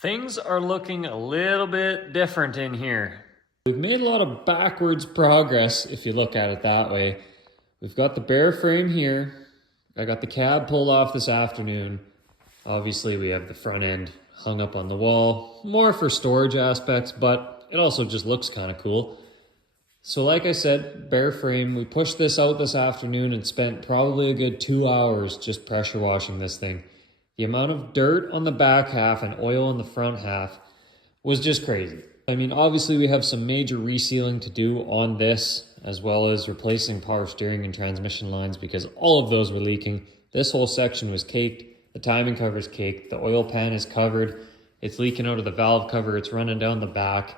Things are looking a little bit different in here. We've made a lot of backwards progress if you look at it that way. We've got the bare frame here. I got the cab pulled off this afternoon. Obviously we have the front end hung up on the wall, more for storage aspects, but it also just looks kind of cool. So like I said, bare frame, we pushed this out this afternoon and spent probably a good 2 hours just pressure washing this thing. The amount of dirt on the back half and oil on the front half was just crazy. I mean, obviously we have some major resealing to do on this, as well as replacing power steering and transmission lines because all of those were leaking. This whole section was caked. The timing cover is caked. The oil pan is covered. It's leaking out of the valve cover. It's running down the back.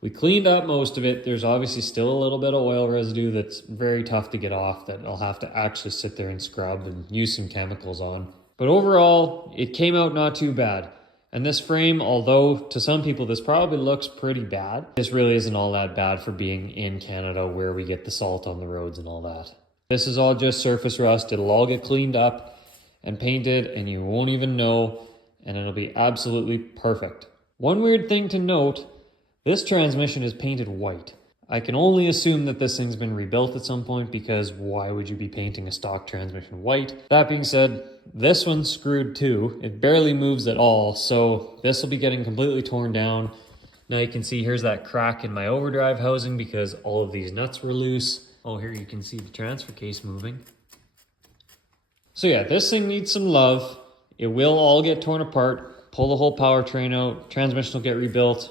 We cleaned up most of it. There's obviously still a little bit of oil residue that's very tough to get off that I'll have to actually sit there and scrub and use some chemicals on. But overall, it came out not too bad. And this frame, although to some people this probably looks pretty bad, this really isn't all that bad for being in Canada where we get the salt on the roads and all that. This is all just surface rust. It'll all get cleaned up and painted and you won't even know, and it'll be absolutely perfect. One weird thing to note, this transmission is painted white. I can only assume that this thing's been rebuilt at some point because why would you be painting a stock transmission white? That being said, this one's screwed too. It barely moves at all, so this will be getting completely torn down. Now you can see here's that crack in my overdrive housing because all of these nuts were loose. Oh, here you can see the transfer case moving. So yeah, this thing needs some love. It will all get torn apart, pull the whole powertrain out, transmission will get rebuilt.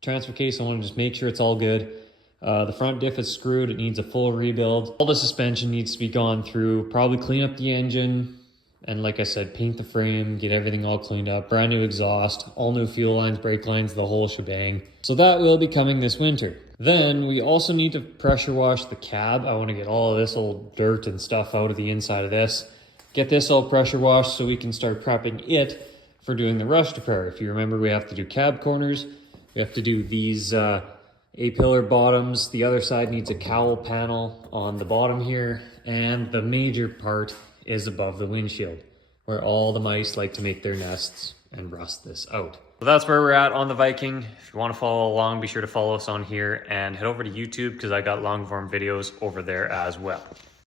Transfer case, I want to just make sure it's all good. The front diff is screwed, it needs a full rebuild. All the suspension needs to be gone through, probably clean up the engine, and like I said, paint the frame, get everything all cleaned up, brand new exhaust, all new fuel lines, brake lines, the whole shebang. So that will be coming this winter. Then we also need to pressure wash the cab. I want to get all of this old dirt and stuff out of the inside of this. Get this all pressure washed so we can start prepping it for doing the rush repair. If you remember, we have to do cab corners. We have to do these A-pillar bottoms. The other side needs a cowl panel on the bottom here. And the major part is above the windshield, where all the mice like to make their nests and rust this out. So that's where we're at on the Viking. If you want to follow along, be sure to follow us on here and head over to YouTube because I got long form videos over there as well.